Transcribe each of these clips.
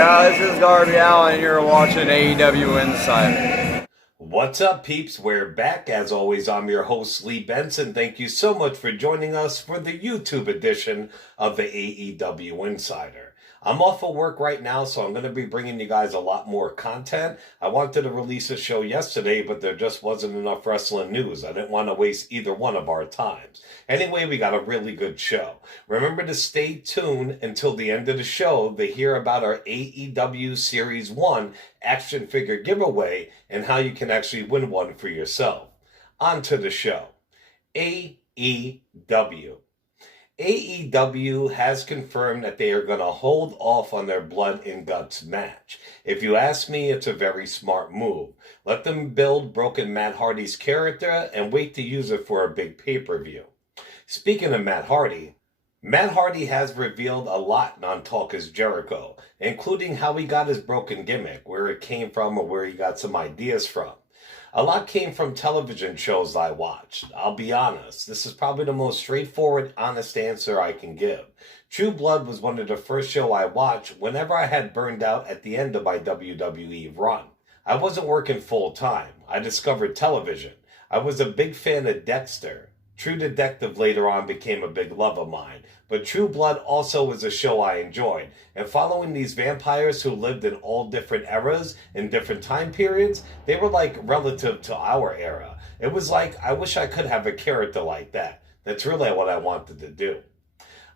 Yeah, this is Garby Allen, and you're watching AEW Insider. What's up, peeps? We're back. As always, I'm your host, Lee Benson. Thank you so much for joining us for the YouTube edition of the AEW Insider. I'm off of work right now, so I'm going to be bringing you guys a lot more content. I wanted to release a show yesterday, but there just wasn't enough wrestling news. I didn't want to waste either one of our times. Anyway, we got a really good show. Remember to stay tuned until the end of the show to hear about our AEW Series 1 action figure giveaway and how you can actually win one for yourself. On to the show. AEW. AEW has confirmed that they are going to hold off on their Blood and Guts match. If you ask me, it's a very smart move. Let them build broken Matt Hardy's character and wait to use it for a big pay-per-view. Speaking of Matt Hardy has revealed a lot on Talk is Jericho, including how he got his broken gimmick, where it came from, or where he got some ideas from. A lot came from television shows I watched. I'll be honest, this is probably the most straightforward, honest answer I can give. True Blood was one of the first shows I watched whenever I had burned out at the end of my WWE run. I wasn't working full time. I discovered television. I was a big fan of Dexter. True Detective later on became a big love of mine, but True Blood also was a show I enjoyed, and following these vampires who lived in all different eras and different time periods, they were like relative to our era. It was like, I wish I could have a character like that. That's really what I wanted to do.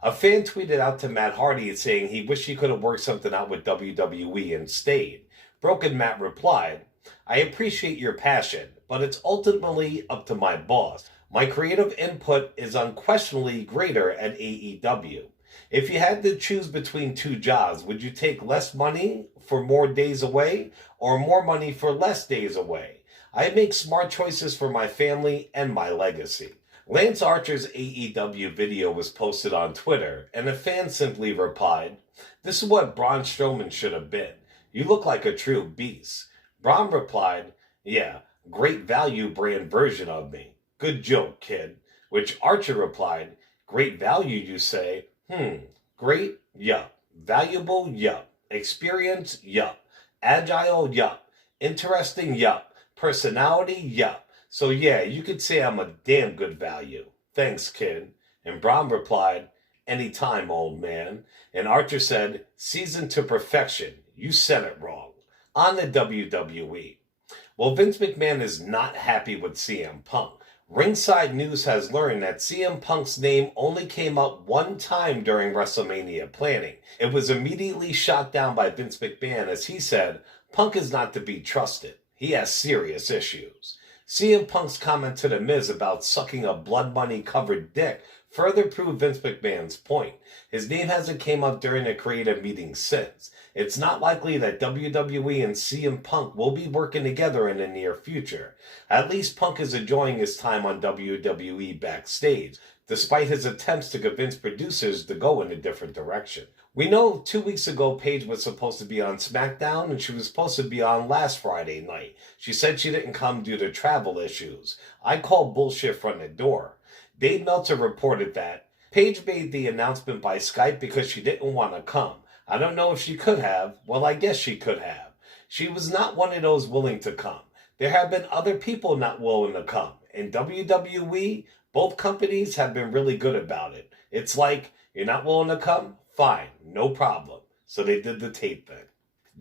A fan tweeted out to Matt Hardy saying he wished he could have worked something out with WWE and stayed. Broken Matt replied, "I appreciate your passion, but it's ultimately up to my boss. My creative input is unquestionably greater at AEW. If you had to choose between two jobs, would you take less money for more days away or more money for less days away? I make smart choices for my family and my legacy." Lance Archer's AEW video was posted on Twitter, and a fan simply replied, "This is what Braun Strowman should have been. You look like a true beast." Braun replied, "Yeah, great value brand version of me. Good joke, kid." Which Archer replied, "Great value, you say? Great? Yup. Valuable? Yup. Experience? Yup. Agile? Yup. Interesting? Yup. Personality? Yup. So yeah, you could say I'm a damn good value. Thanks, kid." And Braun replied, "Anytime, old man." And Archer said, "Seasoned to perfection. You said it wrong." On the WWE. Well, Vince McMahon is not happy with CM Punk. Ringside News has learned that CM Punk's name only came up one time during WrestleMania planning. It was immediately shot down by Vince McMahon as he said, "Punk is not to be trusted. He has serious issues." CM Punk's comment to The Miz about sucking a blood money covered dick further proved Vince McMahon's point. His name hasn't came up during a creative meeting since. It's not likely that WWE and CM Punk will be working together in the near future. At least Punk is enjoying his time on WWE backstage, despite his attempts to convince producers to go in a different direction. We know 2 weeks ago Paige was supposed to be on SmackDown, and she was supposed to be on last Friday night. She said she didn't come due to travel issues. I call bullshit from the door. Dave Meltzer reported that Paige made the announcement by Skype because she didn't want to come. I don't know if she could have. Well, I guess she could have. She was not one of those willing to come. There have been other people not willing to come. In WWE, both companies have been really good about it. It's like, you're not willing to come? Fine, no problem. So they did the tape thing.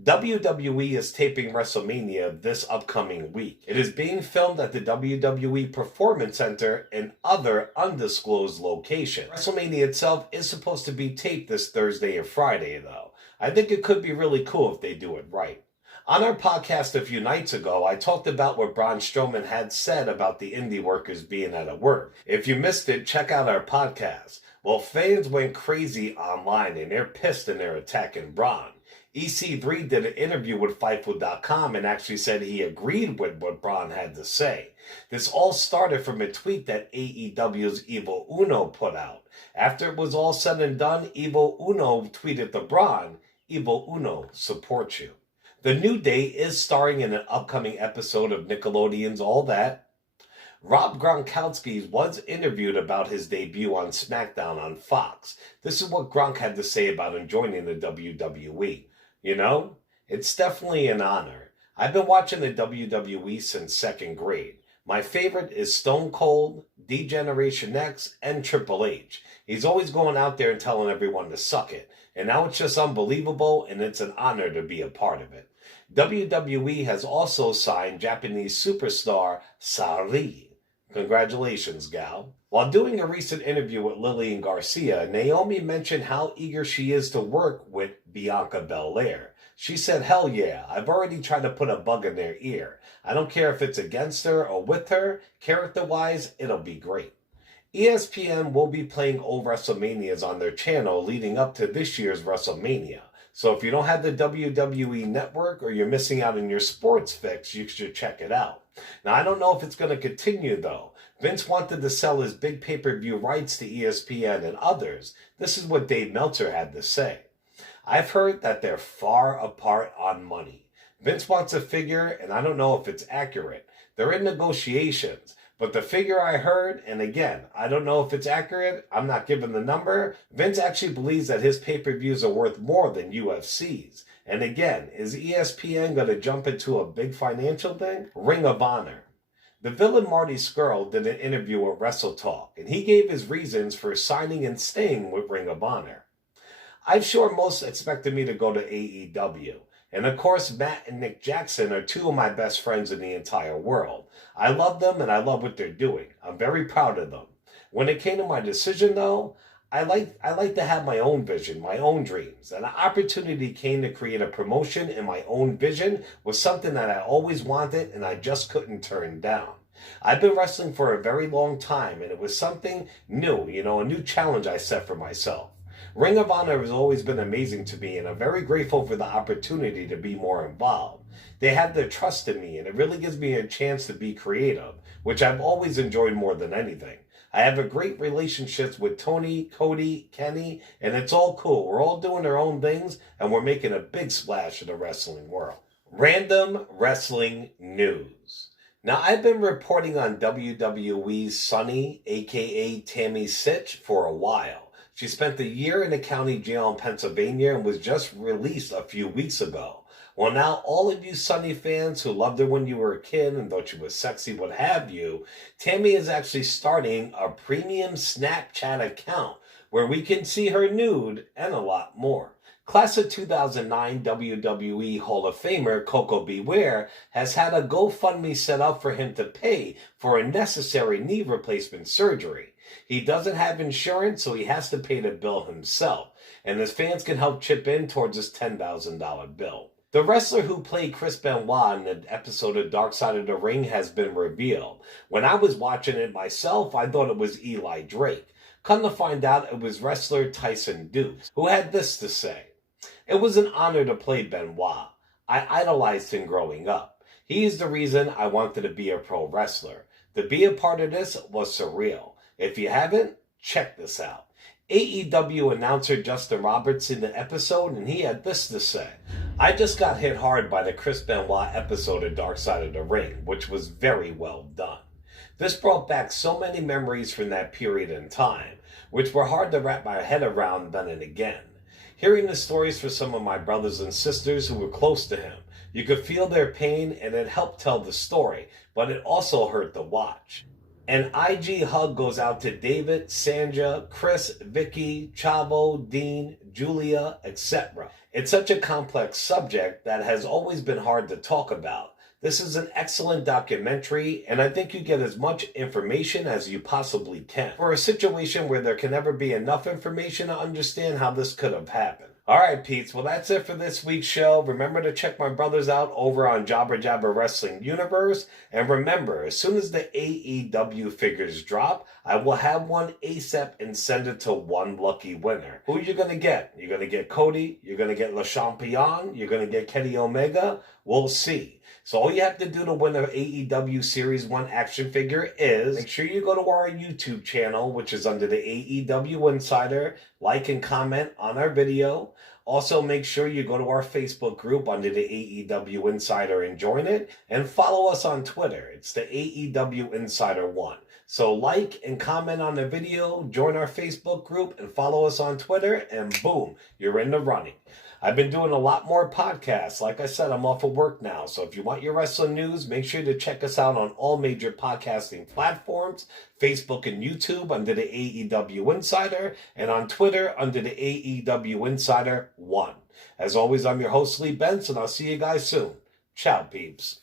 WWE is taping WrestleMania this upcoming week. It is being filmed at the WWE Performance Center and other undisclosed locations. WrestleMania itself is supposed to be taped this Thursday and Friday, though. I think it could be really cool if they do it right. On our podcast a few nights ago, I talked about what Braun Strowman had said about the indie workers being out of work. If you missed it, check out our podcast. Well, fans went crazy online and they're pissed and they're attacking Braun. EC3 did an interview with Fightful.com and actually said he agreed with what Braun had to say. This all started from a tweet that AEW's Evil Uno put out. After it was all said and done, Evil Uno tweeted to Braun, "Evil Uno supports you." The New Day is starring in an upcoming episode of Nickelodeon's All That. Rob Gronkowski was interviewed about his debut on SmackDown on Fox. This is what Gronk had to say about him joining the WWE. You know, it's definitely an honor. I've been watching the WWE since second grade. My favorite is Stone Cold, D-Generation X, and Triple H. He's always going out there and telling everyone to suck it. And now it's just unbelievable, and it's an honor to be a part of it. WWE has also signed Japanese superstar Sari. Congratulations, gal. While doing a recent interview with Lillian Garcia, Naomi mentioned how eager she is to work with Bianca Belair. She said, hell yeah, I've already tried to put a bug in their ear. I don't care if it's against her or with her, character-wise, it'll be great. ESPN will be playing old WrestleManias on their channel leading up to this year's WrestleMania. So if you don't have the WWE Network or you're missing out on your sports fix, you should check it out. Now, I don't know if it's going to continue, though. Vince wanted to sell his big pay-per-view rights to ESPN and others. This is what Dave Meltzer had to say. I've heard that they're far apart on money. Vince wants a figure, and I don't know if it's accurate. They're in negotiations. But the figure I heard, and again, I don't know if it's accurate, I'm not giving the number, Vince actually believes that his pay-per-views are worth more than UFC's. And again, is ESPN going to jump into a big financial thing? Ring of Honor. The villain Marty Scurll did an interview with Wrestle Talk, and he gave his reasons for signing and staying with Ring of Honor. I'm sure most expected me to go to AEW. And of course, Matt and Nick Jackson are two of my best friends in the entire world. I love them and I love what they're doing. I'm very proud of them. When it came to my decision though, I like to have my own vision, my own dreams. And an opportunity came to create a promotion in my own vision was something that I always wanted and I just couldn't turn down. I've been wrestling for a very long time and it was something new, a new challenge I set for myself. Ring of Honor has always been amazing to me and I'm very grateful for the opportunity to be more involved. They have their trust in me and it really gives me a chance to be creative, which I've always enjoyed more than anything. I have a great relationship with Tony, Cody, Kenny, and it's all cool. We're all doing our own things and we're making a big splash in the wrestling world. Random wrestling news. Now, I've been reporting on WWE's Sunny, aka Tammy Sytch, for a while. She spent a year in a county jail in Pennsylvania and was just released a few weeks ago. Well, now all of you Sunny fans who loved her when you were a kid and thought she was sexy, what have you, Tammy is actually starting a premium Snapchat account where we can see her nude and a lot more. Class of 2009 WWE Hall of Famer Coco Beware has had a GoFundMe set up for him to pay for a necessary knee replacement surgery. He doesn't have insurance, so he has to pay the bill himself, and his fans can help chip in towards his $10,000 bill. The wrestler who played Chris Benoit in the episode of Dark Side of the Ring has been revealed. When I was watching it myself, I thought it was Eli Drake. Come to find out, it was wrestler Tyson Dukes, who had this to say. It was an honor to play Benoit. I idolized him growing up. He is the reason I wanted to be a pro wrestler. To be a part of this was surreal. If you haven't, check this out. AEW announcer Justin Roberts in the episode, and he had this to say. I just got hit hard by the Chris Benoit episode of Dark Side of the Ring, which was very well done. This brought back so many memories from that period in time, which were hard to wrap my head around then and again. Hearing the stories from some of my brothers and sisters who were close to him, you could feel their pain and it helped tell the story, but it also hurt to watch. An IG hug goes out to David, Sandra, Chris, Vicky, Chavo, Dean, Julia, etc. It's such a complex subject that has always been hard to talk about. This is an excellent documentary, and I think you get as much information as you possibly can for a situation where there can never be enough information to understand how this could have happened. Alright, Pete's, well that's it for this week's show. Remember to check my brothers out over on Jabba Jabba Wrestling Universe. And remember, as soon as the AEW figures drop, I will have one ASAP and send it to one lucky winner. Who are you going to get? You're going to get Cody? You're going to get Le Champion? You're going to get Kenny Omega? We'll see. So all you have to do to win an AEW Series 1 action figure is make sure you go to our YouTube channel, which is under the AEW Insider, like and comment on our video. Also, make sure you go to our Facebook group under the AEW Insider and join it. And follow us on Twitter. It's the AEW Insider 1. So like and comment on the video, join our Facebook group, and follow us on Twitter, and boom, you're in the running. I've been doing a lot more podcasts. Like I said, I'm off of work now. So if you want your wrestling news, make sure to check us out on all major podcasting platforms, Facebook and YouTube under the AEW Insider, and on Twitter under the AEW Insider 1. As always, I'm your host, Lee Benson. I'll see you guys soon. Ciao, peeps.